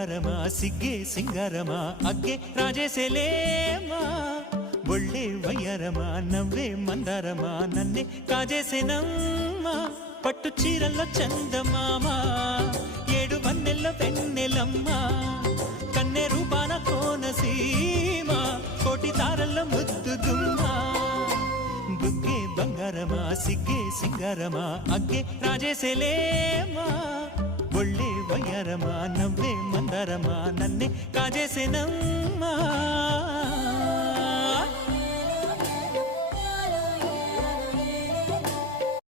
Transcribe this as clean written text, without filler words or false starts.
బంగారమా సిగ్గే సింగారమా అగ్గే రాజేసేలేమా ఒళ్ళే వయ్యారమా నవ్వే మందారమా నన్నే కాజేసేనమ్మా పట్టు చీరల్లో చందమామా ఏడు వన్నెల్లో వెన్నెలమ్మా కన్నె రూపాన కోనసీమ కోటి తారల్లో ముద్దుగుమ్మా బుగ్గే బంగారమా సిగ్గే సింగారమా అగ్గే రాజేసేలేమా ఒళ్ళే వయ్యారమా నవ్వే మందారమా నన్నే కాజేసేనమ్మా